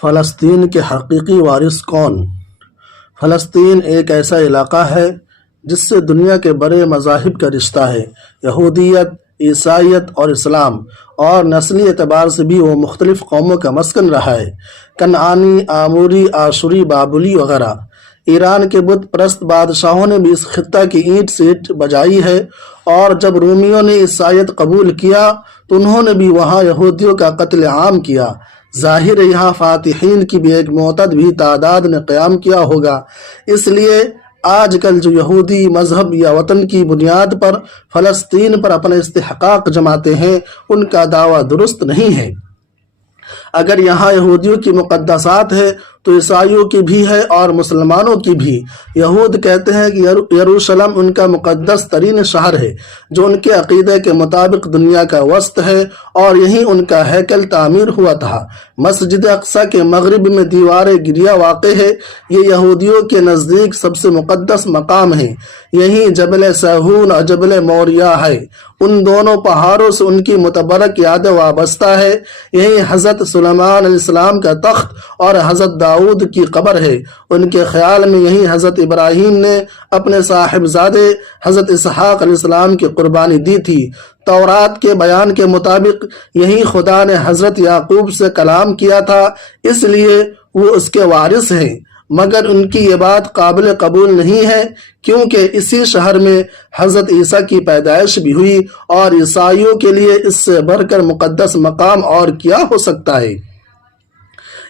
فلسطین کے حقیقی وارث کون؟ فلسطین ایک ایسا علاقہ ہے جس سے دنیا کے بڑے مذاہب کا رشتہ ہے، یہودیت، عیسائیت اور اسلام، اور نسلی اعتبار سے بھی وہ مختلف قوموں کا مسکن رہا ہے، کنعانی، آموری، آشوری، بابلی وغیرہ۔ ایران کے بت پرست بادشاہوں نے بھی اس خطہ کی اینٹ سے اینٹ بجائی ہے، اور جب رومیوں نے عیسائیت قبول کیا تو انہوں نے بھی وہاں یہودیوں کا قتل عام کیا۔ ظاہر ہے یہاں فاتحین کی بھی ایک معتدل تعداد نے قیام کیا ہوگا۔ اس لیے آج کل جو یہودی مذہب یا وطن کی بنیاد پر فلسطین پر اپنا استحقاق جماتے ہیں، ان کا دعویٰ درست نہیں ہے۔ اگر یہاں یہودیوں کی مقدسات ہے تو عیسائیوں کی بھی ہے اور مسلمانوں کی بھی۔ یہود کہتے ہیں کہ یروشلم ان کا مقدس ترین شہر ہے، جو ان کے عقیدے کے مطابق دنیا کا وسط ہے، اور یہیں ان کا ہیکل تعمیر ہوا تھا۔ مسجد اقصی کے مغرب میں دیوار گریا واقع ہے، یہ یہودیوں کے نزدیک سب سے مقدس مقام ہے۔ یہیں جبل سیہون اور جبل موریہ ہے، ان دونوں پہاڑوں سے ان کی متبرک یاد وابستہ ہے۔ یہیں حضرت سلیمان علیہ السلام کا تخت اور حضرت داؤد کی قبر ہے۔ ان کے خیال میں یہیں حضرت ابراہیم نے اپنے صاحبزادے حضرت اسحاق علیہ السلام کی قربانی دی تھی۔ تورات کے بیان کے مطابق یہیں خدا نے حضرت یعقوب سے کلام کیا تھا، اس لیے وہ اس کے وارث ہیں۔ مگر ان کی یہ بات قابل قبول نہیں ہے، کیونکہ اسی شہر میں حضرت عیسیٰ کی پیدائش بھی ہوئی، اور عیسائیوں کے لیے اس سے بڑھ کر مقدس مقام اور کیا ہو سکتا ہے۔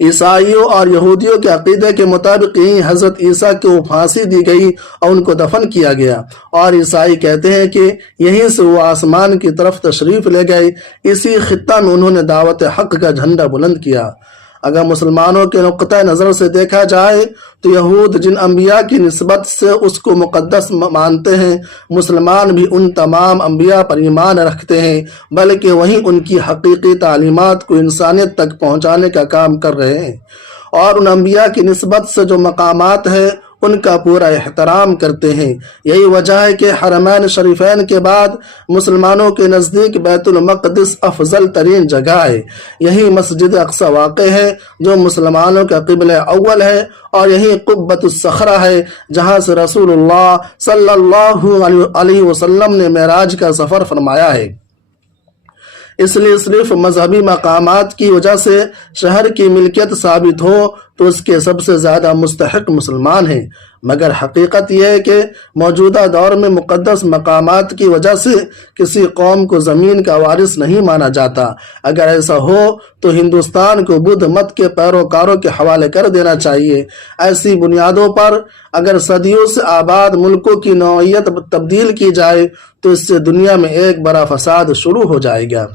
عیسائیوں اور یہودیوں کے عقیدے کے مطابق یہیں حضرت عیسیٰ کو پھانسی دی گئی اور ان کو دفن کیا گیا، اور عیسائی کہتے ہیں کہ یہیں سے وہ آسمان کی طرف تشریف لے گئے۔ اسی خطہ میں انہوں نے دعوت حق کا جھنڈا بلند کیا۔ اگر مسلمانوں کے نقطۂ نظر سے دیکھا جائے تو یہود جن انبیاء کی نسبت سے اس کو مقدس مانتے ہیں، مسلمان بھی ان تمام انبیاء پر ایمان رکھتے ہیں، بلکہ وہیں ان کی حقیقی تعلیمات کو انسانیت تک پہنچانے کا کام کر رہے ہیں، اور ان انبیاء کی نسبت سے جو مقامات ہیں ان کا پورا احترام کرتے ہیں۔ یہی وجہ ہے کہ حرمین شریفین کے بعد مسلمانوں کے نزدیک بیت المقدس افضل ترین جگہ ہے۔ یہی مسجد اقصی واقع ہے جو مسلمانوں کا قبلہ اول ہے، اور یہی قبۃ الصخرہ ہے جہاں سے رسول اللہ صلی اللہ علیہ وسلم نے معراج کا سفر فرمایا ہے۔ اس لیے صرف مذہبی مقامات کی وجہ سے شہر کی ملکیت ثابت ہو تو اس کے سب سے زیادہ مستحق مسلمان ہیں، مگر حقیقت یہ ہے کہ موجودہ دور میں مقدس مقامات کی وجہ سے کسی قوم کو زمین کا وارث نہیں مانا جاتا۔ اگر ایسا ہو تو ہندوستان کو بدھ مت کے پیروکاروں کے حوالے کر دینا چاہیے۔ ایسی بنیادوں پر اگر صدیوں سے آباد ملکوں کی نوعیت تبدیل کی جائے تو اس سے دنیا میں ایک بڑا فساد شروع ہو جائے گا۔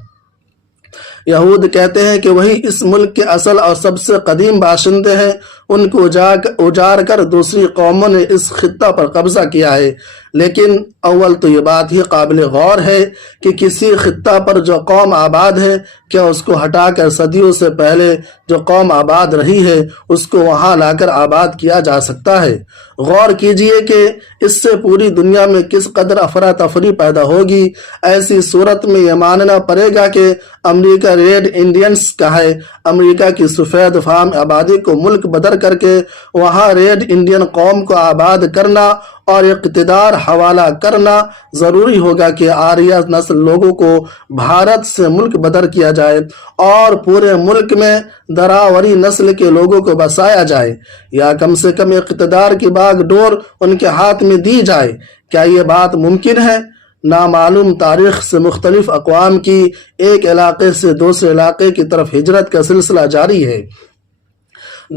یہود کہتے ہیں کہ وہی اس ملک کے اصل اور سب سے قدیم باشندے ہیں، ان کو اجاڑ کر دوسری قوموں نے اس خطہ پر قبضہ کیا ہے۔ لیکن اول تو یہ بات ہی قابل غور ہے کہ کسی خطہ پر جو قوم آباد ہے، کیا اس کو ہٹا کر صدیوں سے پہلے جو قوم آباد رہی ہے اس کو وہاں لا کر آباد کیا جا سکتا ہے؟ غور کیجئے کہ اس سے پوری دنیا میں کس قدر افراتفری پیدا ہوگی۔ ایسی صورت میں یہ ماننا پڑے گا کہ امریکہ ریڈ انڈینز کا ہے۔ امریکہ کی سفید فام آبادی کو ملک بدر کر کے وہاں ریڈ انڈین قوم کو آباد کرنا اور اقتدار حوالہ کرنا ضروری ہوگا کہ آریہ نسل لوگوں کو بھارت سے ملک بدر کیا جائے اور پورے ملک میں دراوری نسل کے لوگوں کو بسایا جائے، یا کم سے کم اقتدار کی باغ ڈور ان کے ہاتھ میں دی جائے۔ کیا یہ بات ممکن ہے؟ نامعلوم تاریخ سے مختلف اقوام کی ایک علاقے سے دوسرے علاقے کی طرف ہجرت کا سلسلہ جاری ہے۔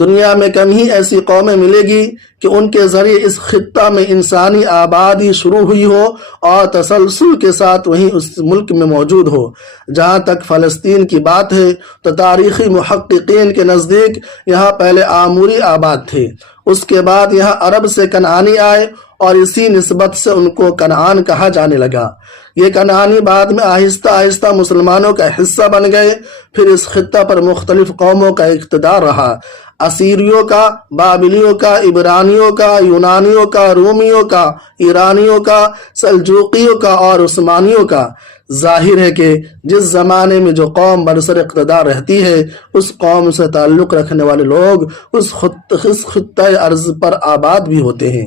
دنیا میں کم ہی ایسی قومیں ملے گی کہ ان کے ذریعے اس خطہ میں انسانی آبادی شروع ہوئی ہو اور تسلسل کے ساتھ وہیں اس ملک میں موجود ہو۔ جہاں تک فلسطین کی بات ہے تو تاریخی محققین کے نزدیک یہاں پہلے آموری آباد تھے، اس کے بعد یہاں عرب سے کنعانی آئے اور اسی نسبت سے ان کو کنعان کہا جانے لگا۔ یہ کنعانی بعد میں آہستہ آہستہ مسلمانوں کا حصہ بن گئے۔ پھر اس خطہ پر مختلف قوموں کا اقتدار رہا، اسیریوں کا، بابلیوں کا، عبرانیوں کا، یونانیوں کا، رومیوں کا، ایرانیوں کا، سلجوقیوں کا اور عثمانیوں کا۔ ظاہر ہے کہ جس زمانے میں جو قوم برسر اقتدار رہتی ہے اس قوم سے تعلق رکھنے والے لوگ اس خطۂ ارض پر آباد بھی ہوتے ہیں۔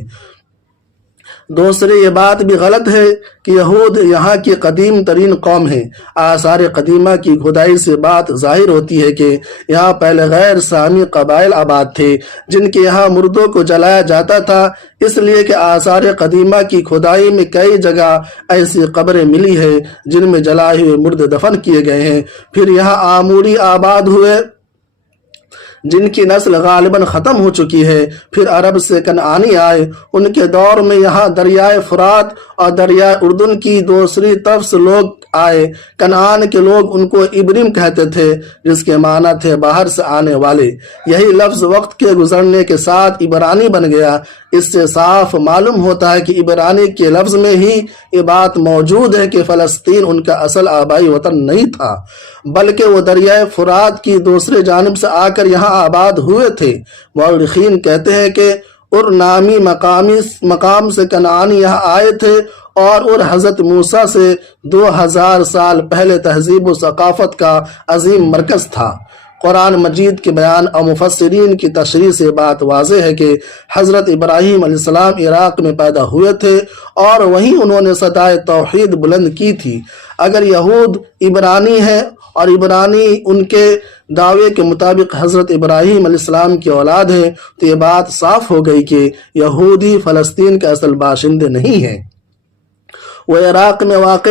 دوسری یہ بات بھی غلط ہے کہ یہود یہاں کی قدیم ترین قوم ہے۔ آثار قدیمہ کی کھدائی سے بات ظاہر ہوتی ہے کہ یہاں پہلے غیر سامی قبائل آباد تھے جن کے یہاں مردوں کو جلایا جاتا تھا، اس لیے کہ آثار قدیمہ کی کھدائی میں کئی جگہ ایسی قبریں ملی ہے جن میں جلائے ہوئے مردے دفن کیے گئے ہیں۔ پھر یہاں آموری آباد ہوئے جن کی نسل غالباً ختم ہو چکی ہے۔ پھر عرب سے کنعانی آئے، ان کے دور میں یہاں دریائے فرات اور دریائے اردن کی دوسری طرف سے لوگ آئے۔ کنعان کے لوگ ان کو ابریم کہتے تھے جس کے معنی تھے باہر سے آنے والے۔ یہی لفظ وقت کے گزرنے کے ساتھ عبرانی بن گیا۔ اس سے صاف معلوم ہوتا ہے کہ عبرانی کے لفظ میں ہی یہ بات موجود ہے کہ فلسطین ان کا اصل آبائی وطن نہیں تھا بلکہ وہ دریائے فرات کی دوسری جانب سے آ کر یہاں آباد ہوئے تھے۔ مورخین کہتے ہیں کہ ار نامی مقام سے کنعانی یہاں آئے تھے اور حضرت موسیٰ سے 2000 سال پہلے تہذیب و ثقافت کا عظیم مرکز تھا۔ قرآن مجید کے بیان اور مفسرین کی تشریح سے بات واضح ہے کہ حضرت ابراہیم علیہ السلام عراق میں پیدا ہوئے تھے اور وہیں انہوں نے صدائے توحید بلند کی تھی۔ اگر یہود عبرانی ہے اور عبرانی ان کے دعوے کے مطابق حضرت ابراہیم علیہ السلام کی اولاد ہیں تو یہ بات صاف ہو گئی کہ یہودی فلسطین کے اصل باشندے نہیں ہیں۔ وہ عراق میں واقع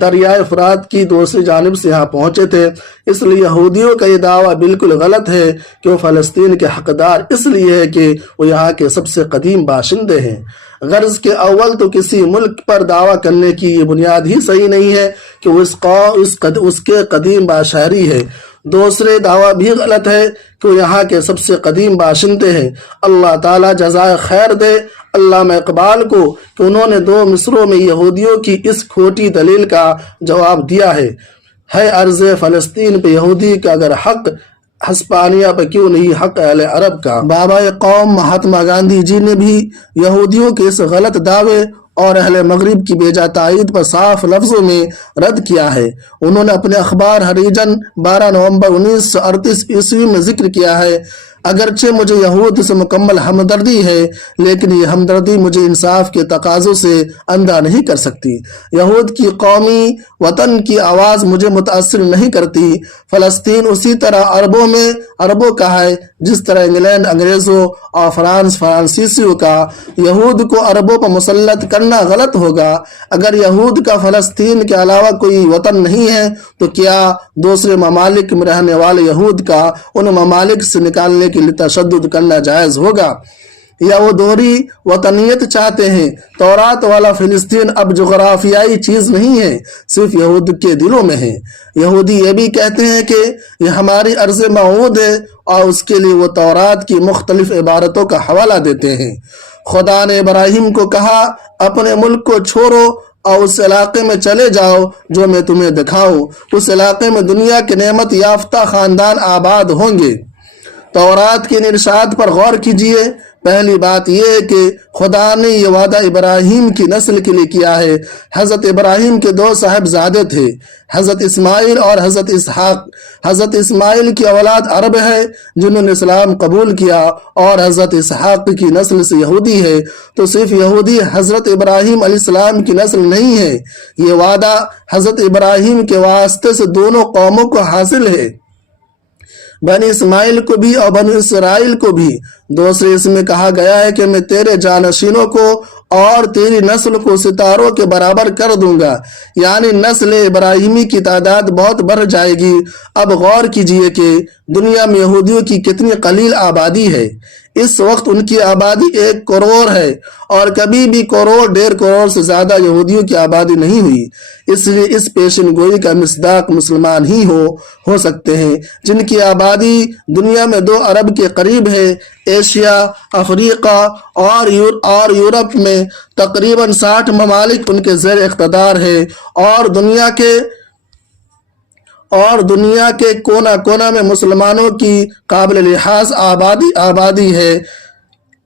دریائے فرات کی دوسری جانب سے یہاں پہنچے تھے، اس لیے یہودیوں کا یہ دعویٰ بالکل غلط ہے کہ وہ فلسطین کے حقدار اس لیے ہے کہ وہ یہاں کے سب سے قدیم باشندے ہیں۔ غرض کے اول تو کسی ملک پر دعویٰ کرنے کی یہ بنیاد ہی صحیح نہیں ہے کہ وہ اس کے قدیم باشہری ہے۔ دوسرے دعویٰ بھی غلط ہے کہ وہ یہاں کے سب سے قدیم باشندے ہیں۔ اللہ تعالیٰ جزائے خیر دے علامہ اقبال کو کہ انہوں نے 2 مصروں میں یہودیوں کی اس کھوٹی دلیل کا جواب دیا ہے ارض فلسطین پہ یہودی کا اگر حق ہسپانیہ پہ کیوں نہیں حق اہل عرب کا۔ بابا قوم مہاتما گاندھی جی نے بھی یہودیوں کے اس غلط دعوے اور اہل مغرب کی بیجا تائید پر صاف لفظوں میں رد کیا ہے۔ انہوں نے اپنے اخبار ہریجن 12 نومبر 1938 عیسوی میں ذکر کیا ہے، اگرچہ مجھے یہود سے مکمل ہمدردی ہے لیکن یہ ہمدردی مجھے انصاف کے تقاضوں سے اندھا نہیں کر سکتی۔ یہود کی قومی وطن کی آواز مجھے متاثر نہیں کرتی۔ فلسطین اسی طرح عربوں کا ہے جس طرح انگلینڈ انگریزوں اور فرانس فرانسیسیوں کا۔ یہود کو عربوں پر مسلط کرنا غلط ہوگا۔ اگر یہود کا فلسطین کے علاوہ کوئی وطن نہیں ہے تو کیا دوسرے ممالک میں رہنے والے یہود کا ان ممالک سے نکالنے کے لیے تشدد کرنا جائز ہوگا؟ یا وہ دوہری وطنیت چاہتے ہیں؟ تورات والا فلسطین اب جغرافیائی چیز نہیں ہے، صرف یہود کے دلوں میں ہے۔ یہودی یہ بھی کہتے ہیں کہ یہ ہماری ارض موعود ہے اور اس کے لیے وہ تورات کی مختلف عبارتوں کا حوالہ دیتے ہیں۔ خدا نے ابراہیم کو کہا اپنے ملک کو چھوڑو اور اس علاقے میں چلے جاؤ جو میں تمہیں دکھاؤں، اس علاقے میں دنیا کے نعمت یافتہ خاندان آباد ہوں گے۔ تورات کے ارشاد پر غور کیجئے۔ پہلی بات یہ ہے کہ خدا نے یہ وعدہ ابراہیم کی نسل کے لیے کیا ہے۔ حضرت ابراہیم کے 2 صاحبزادے تھے، حضرت اسماعیل اور حضرت اسحاق۔ حضرت اسماعیل کی اولاد عرب ہے جنہوں نے اسلام قبول کیا اور حضرت اسحاق کی نسل سے یہودی ہے، تو صرف یہودی حضرت ابراہیم علیہ السلام کی نسل نہیں ہے۔ یہ وعدہ حضرت ابراہیم کے واسطے سے دونوں قوموں کو حاصل ہے، بنی اسماعیل کو بھی اور بنی اسرائیل کو بھی۔ دوسرے اس میں کہا گیا ہے کہ میں تیرے جانشینوں کو اور تیری نسل کو ستاروں کے برابر کر دوں گا، یعنی نسل ابراہیمی کی تعداد بہت بڑھ جائے گی۔ اب غور کیجئے کہ دنیا میں یہودیوں کی کتنی قلیل آبادی ہے۔ اس وقت ان کی آبادی 1 کروڑ ہے اور کبھی بھی 1.5 کروڑ سے زیادہ یہودیوں کی آبادی نہیں ہوئی۔ اس لیے اس پیشن گوئی کا مصداق مسلمان ہی ہو سکتے ہیں جن کی آبادی دنیا میں 2 ارب کے قریب ہے۔ ایشیا، افریقہ اور یورپ میں تقریباً 60 ممالک ان کے زیر اقتدار ہے اور دنیا کے کونا کونا میں مسلمانوں کی قابل لحاظ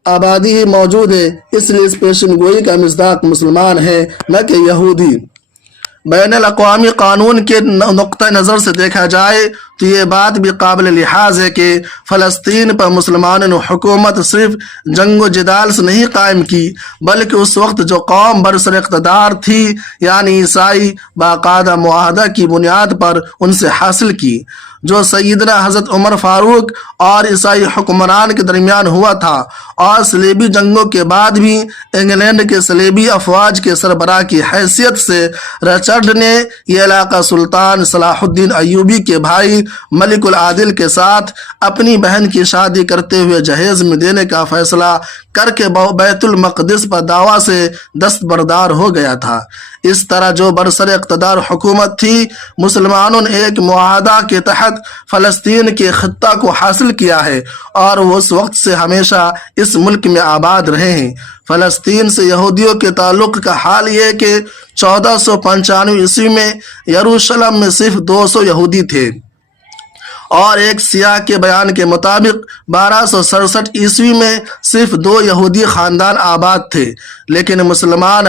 آبادی ہی موجود ہے۔ اس لیے اس پیشن گوئی کا مصداق مسلمان ہے نہ کہ یہودی۔ بین الاقوامی قانون کے نقطہ نظر سے دیکھا جائے تو یہ بات بھی قابل لحاظ ہے کہ فلسطین پر مسلمانوں نے حکومت صرف جنگ و جدال سے نہیں قائم کی، بلکہ اس وقت جو قوم برسر اقتدار تھی یعنی عیسائی، باقاعدہ معاہدہ کی بنیاد پر ان سے حاصل کی، جو سیدنا حضرت عمر فاروق اور عیسائی حکمران کے درمیان ہوا تھا، اور صلیبی جنگوں کے بعد بھی انگلینڈ کے صلیبی افواج کے سربراہ کی حیثیت سے رچرڈ نے یہ علاقہ سلطان صلاح الدین ایوبی کے بھائی ملک العادل کے ساتھ اپنی بہن کی شادی کرتے ہوئے جہیز میں دینے کا فیصلہ کر کے بیت المقدس پر دعویٰ سے دستبردار ہو گیا تھا۔ اس طرح جو برسر اقتدار حکومت تھی، مسلمانوں نے ایک معاہدہ کے تحت فلسطین کے خطہ کو حاصل کیا ہے اور وہ اس وقت سے ہمیشہ اس ملک میں آباد رہے ہیں۔ فلسطین سے یہودیوں کے تعلق کا حال یہ کہ 1495 عیسوی میں یروشلم میں صرف 200 یہودی تھے، اور ایک سیاح کے بیان کے مطابق 1267 عیسوی میں صرف 2 یہودی خاندان آباد تھے، لیکن مسلمان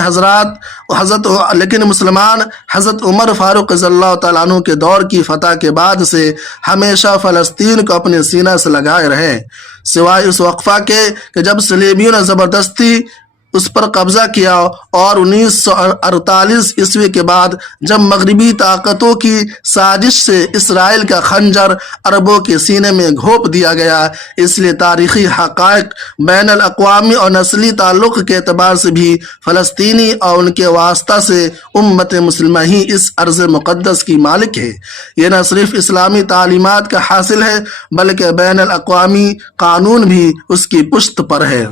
حضرت عمر فاروق رضی اللہ تعالیٰ عنہ کے دور کی فتح کے بعد سے ہمیشہ فلسطین کو اپنے سینہ سے لگائے رہے، سوائے اس وقفہ کے کہ جب صلیبیوں نے زبردستی اس پر قبضہ کیا، اور 1948 عیسوی کے بعد جب مغربی طاقتوں کی سازش سے اسرائیل کا خنجر عربوں کے سینے میں گھونپ دیا گیا۔ اس لیے تاریخی حقائق، بین الاقوامی اور نسلی تعلق کے اعتبار سے بھی فلسطینی اور ان کے واسطہ سے امت مسلمہ ہی اس ارض مقدس کی مالک ہے۔ یہ نہ صرف اسلامی تعلیمات کا حاصل ہے، بلکہ بین الاقوامی قانون بھی اس کی پشت پر ہے۔